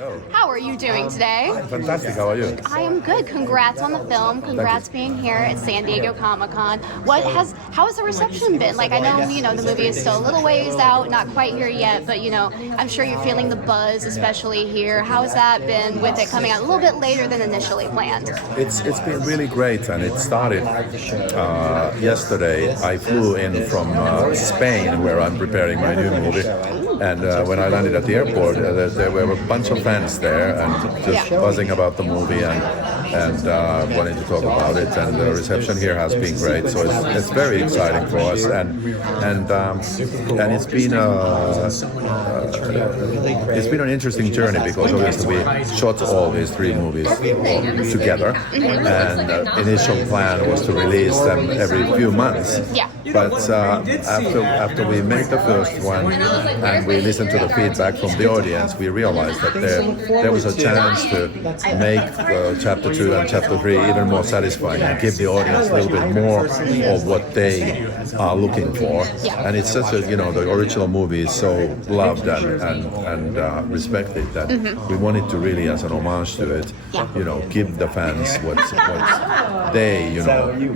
Hello. How are you doing today? Fantastic. How are you? I am good. Congrats on the film. Congrats being here at San Diego Comic-Con. How has the reception been? Like, I know, the movie is still a little ways out, not quite here yet, but, I'm sure you're feeling the buzz, especially here. How has that been with it coming out a little bit later than initially planned? It's been really great, and it started yesterday. I flew in from Spain, where I'm preparing my new movie. And when I landed at the airport, there were a bunch of fans there and just buzzing about the movie and wanting to talk about it. And the reception here has been great, so it's very exciting for us. And it's been an interesting journey because obviously we shot all these three movies together, and initial plan was to release them every few months. Yeah. But after we made the first one and we listened to the feedback from the audience, we realized that there was a chance to make chapter 2 and chapter 3 even more satisfying and give the audience a little bit more of what they are looking for. And it's such a, the original movie is so loved and respected that we wanted to really, as an homage to it, give the fans what they,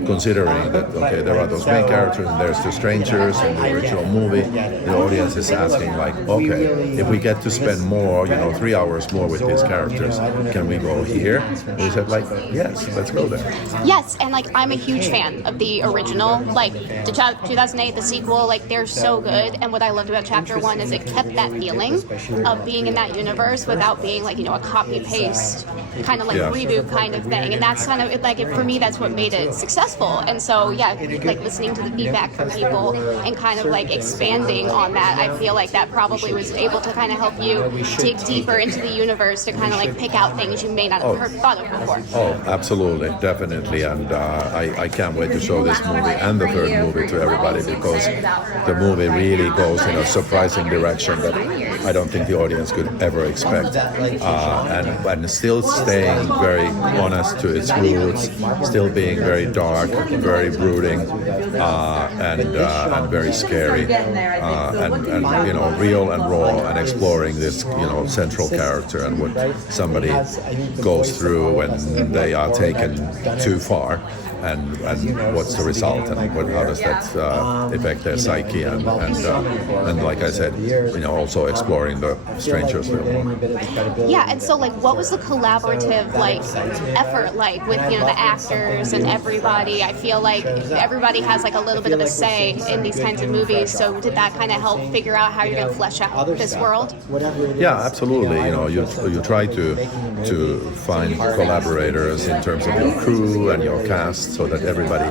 considering that, okay, there are those main characters and there's the strangers in the original movie. The audience is asking, like, okay, if we get to spend more, 3 hours more with these characters, can we go here? And we said, like, yes, let's go there. Yes, and I'm a huge fan of the original, the 2008, the sequel, they're so good. And what I loved about chapter 1 is it kept that feeling of being in that universe without being a copy paste kind of reboot kind of thing. And that's kind of for me, that's what made it successful. And so listening to the feedback from people and kind of expanding on that, I feel like that probably was able to kind of help you dig deeper into the universe to kind of pick out things you may not have thought of before. Oh, absolutely, definitely, and I can't wait to show this movie and the third movie to everybody because the movie really goes in a surprising direction that I don't think the audience could ever expect, and still staying very honest to its roots, still being very dark, very brooding, and very scary, and real and raw, and exploring this central character and what somebody goes through when they are taken too far, and what's the result, and how does that affect their psyche, and like I said, also exploring the strangers a little more. Yeah, and so what was the collaborative effort with the actors and everybody? I feel like everybody has a little bit of a say in these kinds of movies. So did that kind of help figure out how you're going to flesh out this world? Yeah, absolutely. You try to find collaborators in terms of your crew and your cast, so that everybody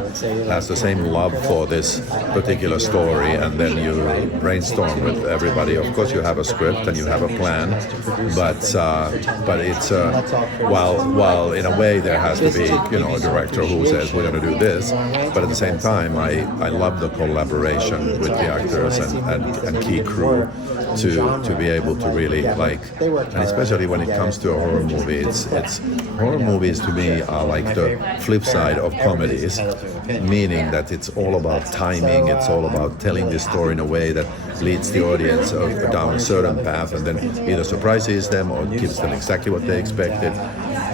has the same love for this particular story, and then you brainstorm with everybody. Of course, you have a script and you have a plan, but it's while in a way there has to be a director who says we're going to do this, but at the same time I love the collaboration with the actors and key crew to be able to really and especially when it comes to a horror movie, it's horror movies to me are like the flip side of comedies, meaning that it's all about timing, it's all about telling the story in a way that leads the audience down a certain path and then either surprises them or gives them exactly what they expected.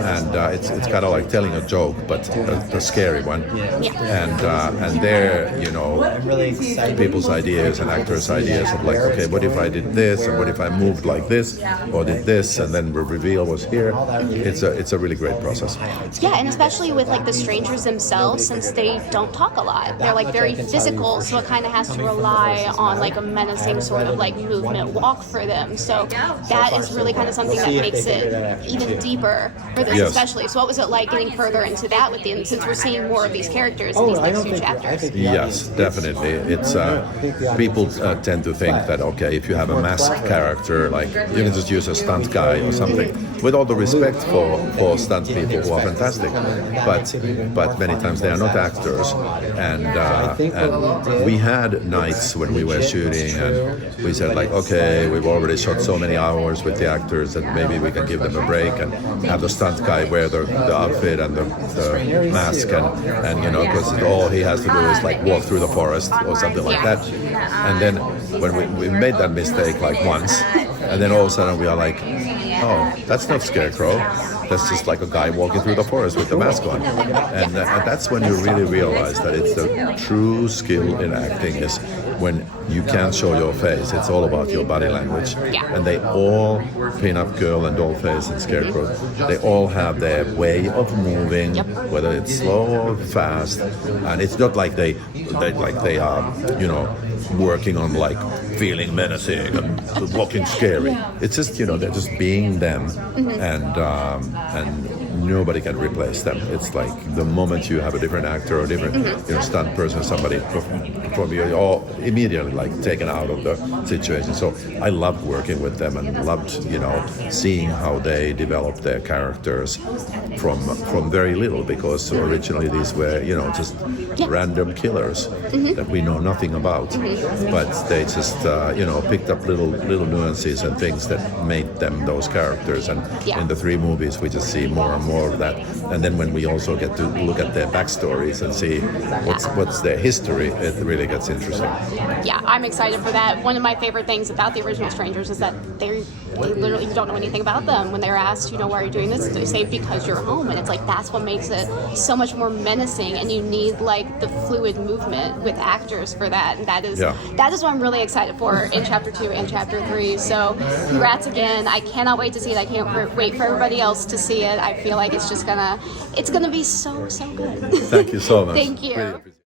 And it's kind of like telling a joke, but a scary one. And there, people's ideas and actors' ideas of okay, what if I did this, and what if I moved like this, or did this, and then the reveal was here. It's a really great process. Yeah, and especially with the strangers themselves, since they don't talk a lot, they're very physical, so it kind of has to rely on a menacing sort of movement walk for them. So that is really kind of something that makes it even deeper for this, especially. So what was it like getting further into that since we're seeing more of these characters in these next few chapters? Yes, definitely. It's people tend to think that okay, if you have a masked character, you can just use a stunt guy or something. With all the respect for stunt people who are fantastic, but many times they are not actors. And we had nights when we were shooting, and we said okay, we've already shot so many hours with the actors that maybe we can give them a break and have the stunt guy wear the outfit and the mask, and because all he has to do is walk through the forest or something like that. And then when we made that mistake once, and then all of a sudden we are oh, that's not Scarecrow. That's just like a guy walking through the forest with the mask on. And that's when you really realize that it's the true skill in acting is when you can't show your face. It's all about your body language. Yeah. And they all, Peanut Girl and Dollface and Scarecrow, they all have their way of moving, whether it's slow or fast. And it's not like they are, you know, working on like feeling menacing and walking scary. It's just, you know, they're just being them, and nobody can replace them. It's like the moment you have a different actor or different, you know, stunt person, somebody perform, you're all immediately like taken out of the situation. So I loved working with them and loved, you know, seeing how they developed their characters from very little, because originally these were, you know, just random killers that we know nothing about, but they just you know, picked up little nuances and things that made them those characters. And in the 3 movies we just see more and more of that. And then when we also get to look at their backstories and see what's their history, it really gets interesting. Yeah, I'm excited for that. One of my favorite things about the original Strangers is that they literally, you don't know anything about them. When they're asked, you know, why are you doing this, they say because you're home. And it's like, that's what makes it so much more menacing, and you need like the fluid movement with actors for that. And that is what I'm really excited for in Chapter 2 and Chapter 3. So congrats again. I cannot wait to see it. I can't wait for everybody else to see it. I feel like it's gonna be so good. Thank you so much. Thank you. Really appreciate it.